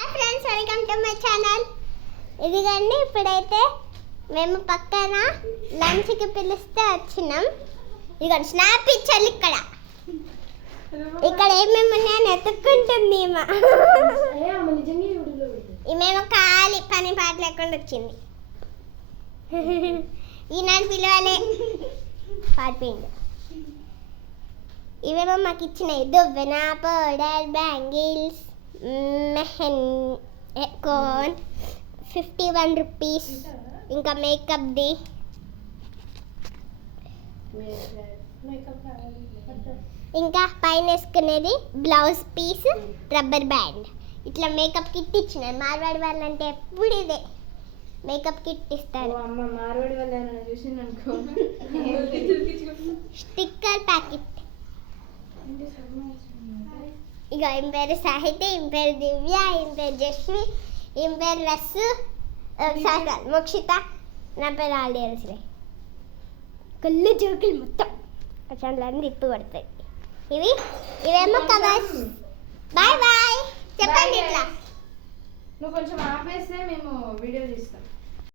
Hi friends, welcome to my channel. ఇదిగండి ఇప్పుడైతే మేము పక్కన లంచ్కి పిలిస్తే వచ్చినాం. ఇదిగోండి స్నాప్ ఇచ్చాలి. ఇక్కడ ఏమేమి ఉన్నాయని ఎత్తుక్కుంటుంది ఈమెమో ఖాళీ పని పాట లేకుండా వచ్చింది. ఈనాడు పిలవాలి పాడిపోయింది. ఇవేమో మాకు ఇచ్చినాయి దువ్వెన, పౌడర్, బ్యాంగిల్స్, మెహన్, కోన్ 51 రూపీస్. ఇంకా మేకప్ది, ఇంకా పైన వేసుకునేది బ్లౌజ్ పీస్, రబ్బర్ బ్యాండ్. ఇట్లా మేకప్ కిట్ ఇచ్చినాయి. మార్వాడి వాళ్ళు అంటే ఎప్పుడు ఇదే మేకప్ కిట్ ఇస్తారు. Sticker packet. ఇక ఈమె పేరు సాహితి, ఈమె పేరు దివ్య, ఈమె పేరు జస్వి, ఈమె పేరు రస్సు, మోక్షిత, నా పేరు ఆల్డేరస్లే. కళ్ళు జోకులు మొత్తం అసలు తిప్పి పడతాయి. ఇవేమో కవర్స్. బాయ్ బాయ్ చెప్పండి. ఇట్లా నువ్వు కొంచెం ఆపేస్తే మేము వీడియో తీస్తాం.